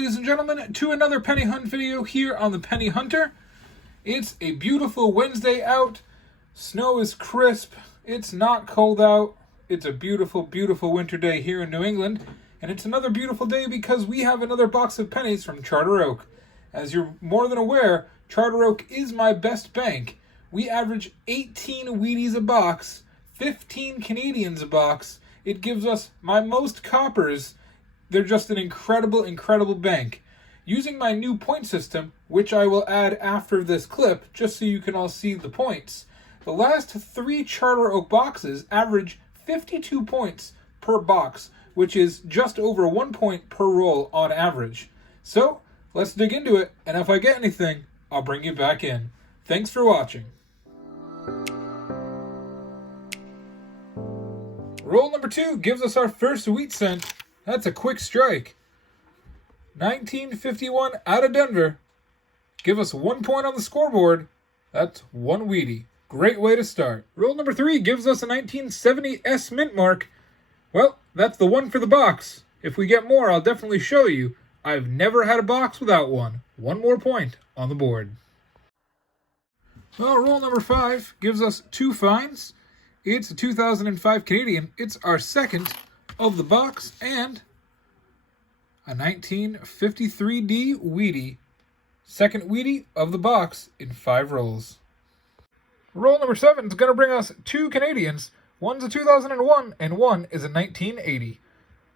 ladies and gentlemen, to another penny hunt video here on the Penny Hunter. It's a beautiful Wednesday out. Snow is crisp. It's not cold out. It's a beautiful, beautiful winter day here in New England. And it's another beautiful day because we have another box of pennies from Charter Oak. As you're more than aware, Charter Oak is my best bank. We average 18 Wheaties a box, 15 Canadians a box. It gives us my most coppers. They're just an incredible, incredible bank. Using my new point system, which I will add after this clip, just so you can all see the points, the last 3 Charter Oak boxes average 52 points per box, which is just over 1 point per roll on average. So, let's dig into it, and if I get anything, I'll bring you back in. Thanks for watching. Roll number 2 gives us our first wheat cent. That's a quick strike. 1951 out of Denver. Give us 1 point on the scoreboard. That's 1 Wheatie. Great way to start. Roll number 3 gives us a 1970 S Mint mark. Well, that's the one for the box. If we get more, I'll definitely show you. I've never had a box without one. 1 more point on the board. Well, roll number 5 gives us 2 finds. It's a 2005 Canadian. It's our second of the box, and a 1953D Wheatie. Second Wheatie of the box in 5 rolls. Roll number 7 is going to bring us 2 Canadians. One's a 2001 and one is a 1980.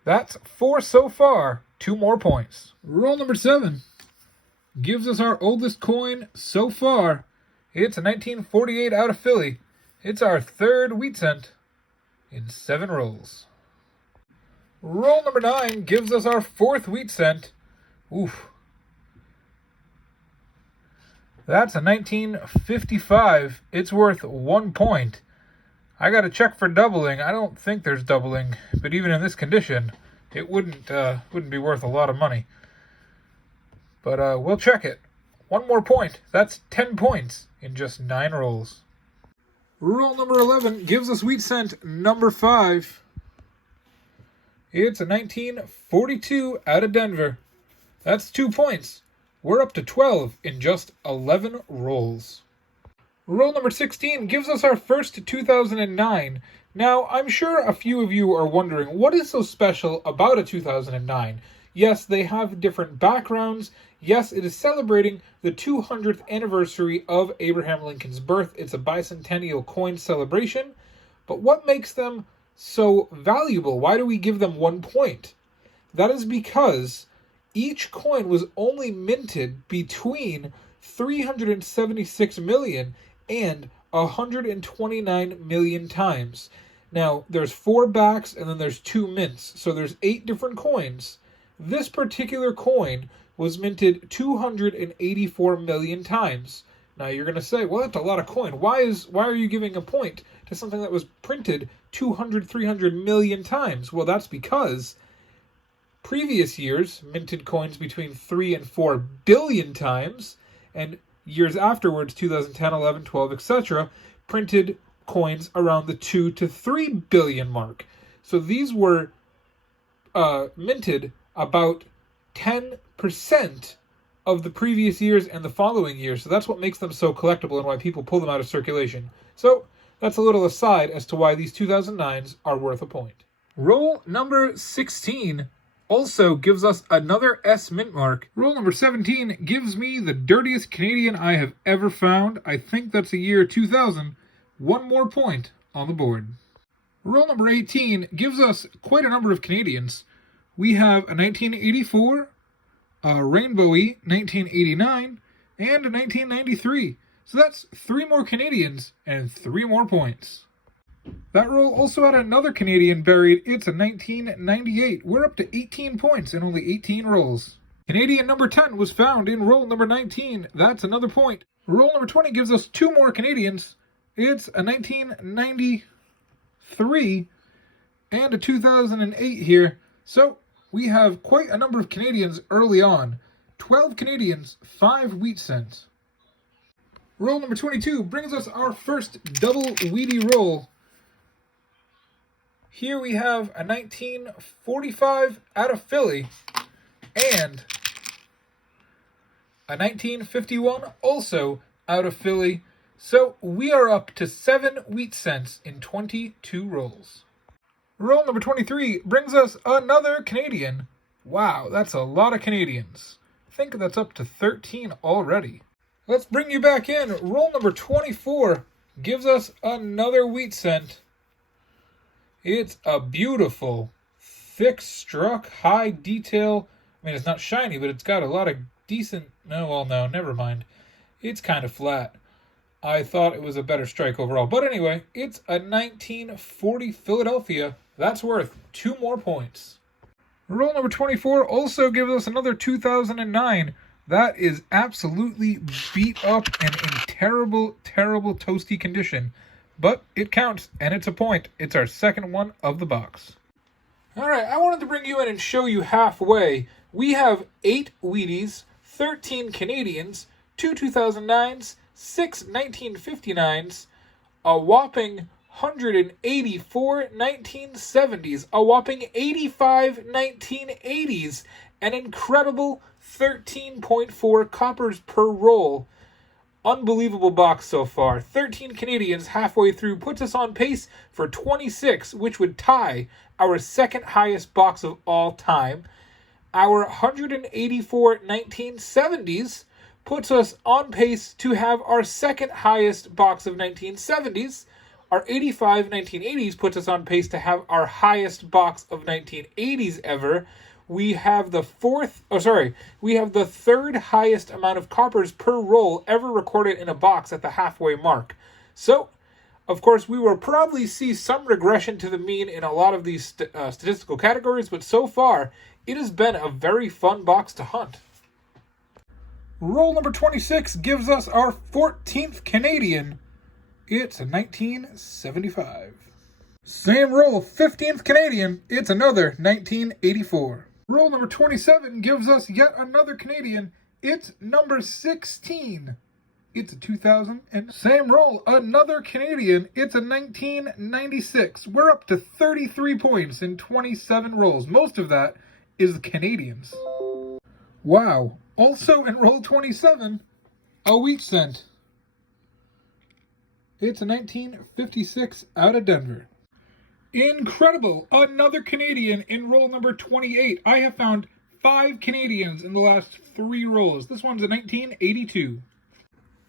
That's 4 so far. 2 more points. Roll number 7 gives us our oldest coin so far. It's a 1948 out of Philly. It's our 3rd wheat cent in 7 rolls. Roll number 9 gives us our 4th wheat cent. Oof. That's a 1955. It's worth 1 point. I gotta check for doubling. I don't think there's doubling, but even in this condition, it wouldn't be worth a lot of money. But we'll check it. 1 more point. That's 10 points in just 9 rolls. Roll number 11 gives us wheat cent number 5. It's a 1942 out of Denver. That's 2 points. We're up to 12 in just 11 rolls. Roll number 16 gives us our first 2009. Now, I'm sure a few of you are wondering, what is so special about a 2009? Yes, they have different backgrounds. Yes, it is celebrating the 200th anniversary of Abraham Lincoln's birth. It's a bicentennial coin celebration. But what makes them so valuable? Why do we give them 1 point? That is because each coin was only minted between 376 million and 129 million times. Now, there's 4 backs and then there's 2 mints, so there's 8 different coins. This particular coin was minted 284 million times. Now you're going to say, well, that's a lot of coin. Why are you giving a point to something that was printed 200, 300 million times? Well, that's because previous years minted coins between 3 and 4 billion times, and years afterwards, 2010, 11, 12, etc., printed coins around the 2 to 3 billion mark. So these were minted about 10% of the previous years and the following years. So that's what makes them so collectible and why people pull them out of circulation. So that's a little aside as to why these 2009s are worth a point. Roll number 16 also gives us another S Mint mark. Roll number 17 gives me the dirtiest Canadian I have ever found. I think that's the year 2000. 1 more point on the board. Roll number 18 gives us quite a number of Canadians. We have a 1984, a rainbowy 1989, and a 1993. So that's 3 more Canadians and 3 more points. That roll also had another Canadian buried. It's a 1998. We're up to 18 points in only 18 rolls. Canadian number 10 was found in roll number 19. That's another point. Roll number 20 gives us 2 more Canadians. It's a 1993 and a 2008 here. So we have quite a number of Canadians early on. 12 Canadians, 5 wheat cents. Roll number 22 brings us our first double Wheatie roll. Here we have a 1945 out of Philly and a 1951, also out of Philly. So we are up to 7 wheat cents in 22 rolls. Roll number 23 brings us another Canadian. Wow, that's a lot of Canadians. I think that's up to 13 already. Let's bring you back in. Roll number 24 gives us another wheat cent. It's a beautiful, thick struck, high detail. I mean, it's not shiny, but it's got a lot of decent... No, never mind. It's kind of flat. I thought it was a better strike overall. But anyway, it's a 1940 Philadelphia. That's worth 2 more points. Roll number 24 also gives us another 2009. That is absolutely beat up and in terrible, terrible toasty condition. But it counts, and it's a point. It's our second one of the box. Alright, I wanted to bring you in and show you halfway. We have 8 Wheaties, 13 Canadians, 2 2009s, 6 1959s, a whopping 184 1970s, a whopping 85 1980s, an incredible 13.4 coppers per roll. Unbelievable box so far. 13 Canadians halfway through puts us on pace for 26, which would tie our second highest box of all time. Our 184 1970s puts us on pace to have our second highest box of 1970s. Our 85 1980s puts us on pace to have our highest box of 1980s ever. We have the third highest amount of coppers per roll ever recorded in a box at the halfway mark. So, of course, we will probably see some regression to the mean in a lot of these statistical categories, but so far, it has been a very fun box to hunt. Roll number 26 gives us our 14th Canadian. It's a 1975. Same roll, 15th Canadian. It's another 1984. Roll number 27 gives us yet another Canadian. It's number 16. It's a 2000. And same roll, another Canadian. It's a 1996. We're up to 33 points in 27 rolls. Most of that is the Canadians. Wow. Also in roll 27, a wheat cent. It's a 1956 out of Denver. Incredible! Another Canadian in roll number 28. I have found 5 Canadians in the last 3 rolls. This one's a 1982.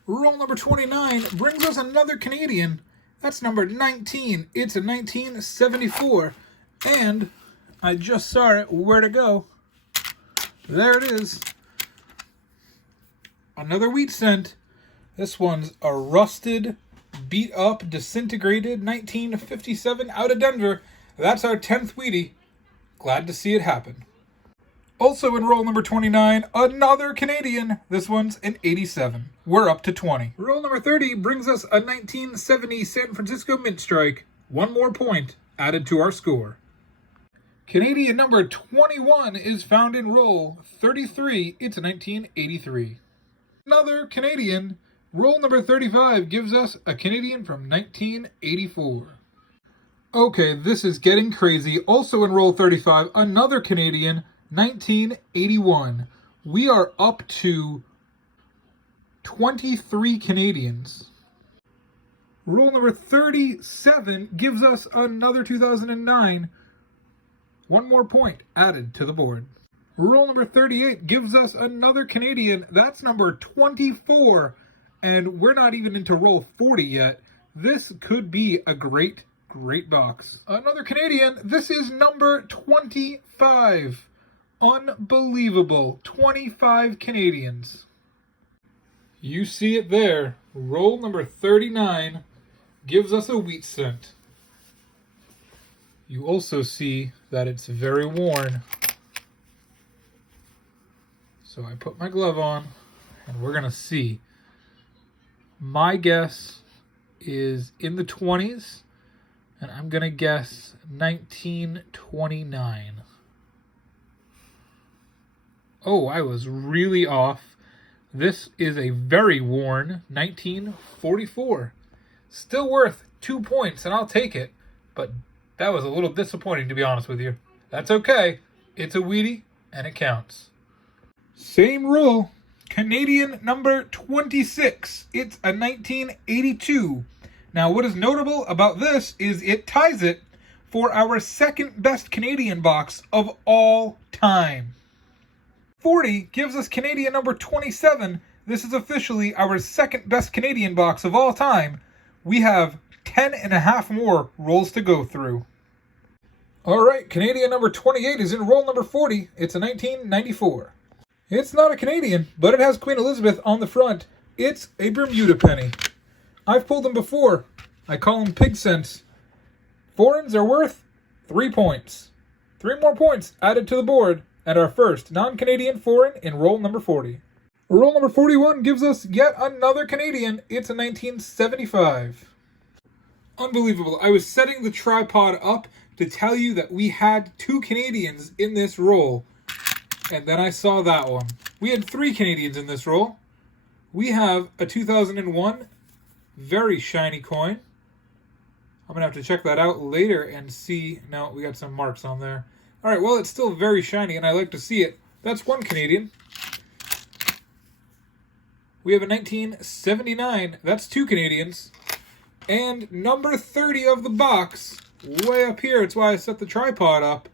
Roll number 29 brings us another Canadian. That's number 19. It's a 1974. And I just saw it. Where'd it go? There it is. Another wheat cent. This one's a rusted, beat up, disintegrated 1957 out of Denver. That's our 10th Wheatie. Glad to see it happen. Also in roll number 29, another Canadian. This one's an 87. We're up to 20. Roll number 30 brings us a 1970 San Francisco Mint Strike. 1 more point added to our score. Canadian number 21 is found in roll 33. It's a 1983. Another Canadian. Roll number 35 gives us a Canadian from 1984. Okay, this is getting crazy. Also in roll 35, another Canadian, 1981. We are up to 23 Canadians. Roll number 37 gives us another 2009. 1 more point added to the board. Roll number 38 gives us another Canadian. That's number 24. And we're not even into roll 40 yet. This could be a great box. Another Canadian. This is number 25. Unbelievable. 25 Canadians. You see it there. Roll number 39 gives us a wheat cent. You also see that it's very worn. So I put my glove on, and we're going to see. My guess is in the 20s, and I'm going to guess 1929. Oh, I was really off. This is a very worn 1944. Still worth 2 points, and I'll take it, but that was a little disappointing, to be honest with you. That's okay. It's a Wheatie, and it counts. Same rule. Canadian number 26. It's a 1982. Now, what is notable about this is it ties it for our second best Canadian box of all time. 40 gives us Canadian number 27. This is officially our second best Canadian box of all time. We have 10 and a half more rolls to go through. All right, Canadian number 28 is in roll number 40. It's a 1994. It's not a Canadian, but it has Queen Elizabeth on the front. It's a Bermuda penny. I've pulled them before. I call them pig cents. Foreigns are worth 3 points. 3 more points added to the board, and our first non-Canadian foreign in roll number 40. Roll number 41 gives us yet another Canadian. It's a 1975. Unbelievable. I was setting the tripod up to tell you that we had 2 Canadians in this roll, and then I saw that one. We had 3 Canadians in this roll. We have a 2001 very shiny coin. I'm going to have to check that out later and see. No, we got some marks on there. All right, well, it's still very shiny, and I like to see it. That's 1 Canadian. We have a 1979. That's 2 Canadians. And number 30 of the box, way up here. It's why I set the tripod up.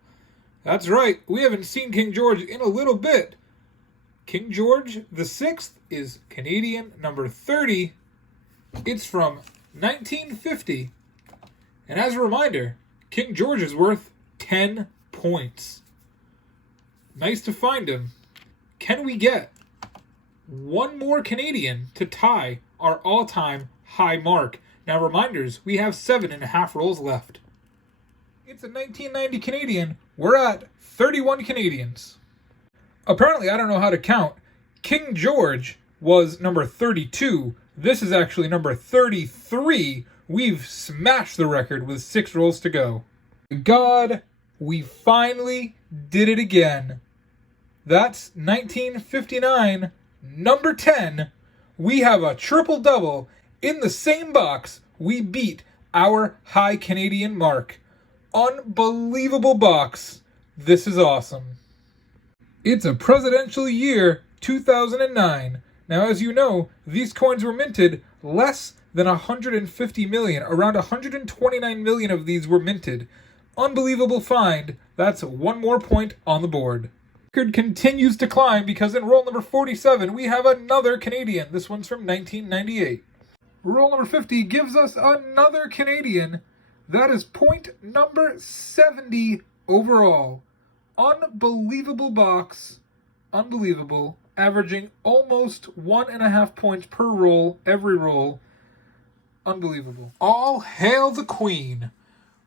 That's right. We haven't seen King George in a little bit. King George VI is Canadian number 30. It's from 1950. And as a reminder, King George is worth 10 points. Nice to find him. Can we get 1 more Canadian to tie our all-time high mark? Now, reminders, we have 7.5 rolls left. It's a 1990 Canadian. We're at 31 Canadians. Apparently, I don't know how to count. King George was number 32. This is actually number 33. We've smashed the record with 6 rolls to go. God, we finally did it again. That's 1959, number 10. We have a triple-double. In the same box, we beat our high Canadian mark. Unbelievable box. This is awesome. It's a presidential year, 2009. Now, as you know, these coins were minted less than 150 million. Around 129 million of these were minted. Unbelievable find. That's 1 more point on the board. Record continues to climb because in roll number 47, we have another Canadian. This one's from 1998. Roll number 50 gives us another Canadian. That is point number 70 overall. Unbelievable box. Unbelievable. Averaging almost 1.5 points per roll, every roll. Unbelievable. All hail the Queen.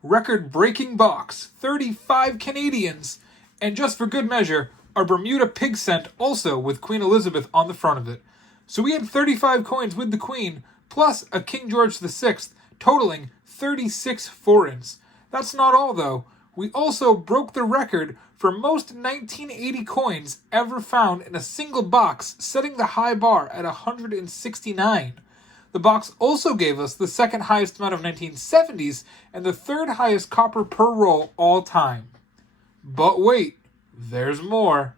Record-breaking box. 35 Canadians. And just for good measure, our Bermuda pig cent also with Queen Elizabeth on the front of it. So we had 35 coins with the Queen, plus a King George VI, totaling 36 foreigns. That's not all, though. We also broke the record for most 1980 coins ever found in a single box, setting the high bar at 169. The box also gave us the second highest amount of 1970s and the third highest copper per roll all time. But wait, there's more.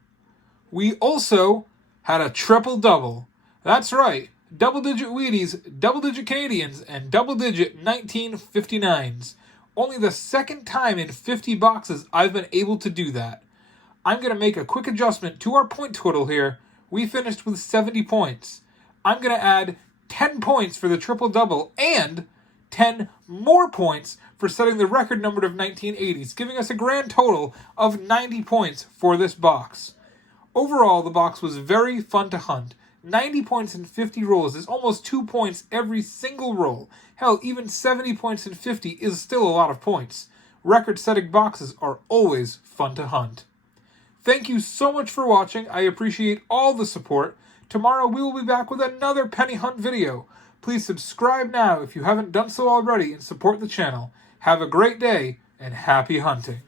We also had a triple-double. That's right, double-digit Wheaties, double-digit Canadians, and double-digit 1959s. Only the second time in 50 boxes I've been able to do that. I'm going to make a quick adjustment to our point total here. We finished with 70 points. I'm going to add 10 points for the triple-double and 10 more points for setting the record number of 1980s, giving us a grand total of 90 points for this box. Overall, the box was very fun to hunt. 90 points in 50 rolls is almost 2 points every single roll. Hell, even 70 points in 50 is still a lot of points. Record-setting boxes are always fun to hunt. Thank you so much for watching. I appreciate all the support. Tomorrow we will be back with another penny hunt video. Please subscribe now if you haven't done so already and support the channel. Have a great day and happy hunting.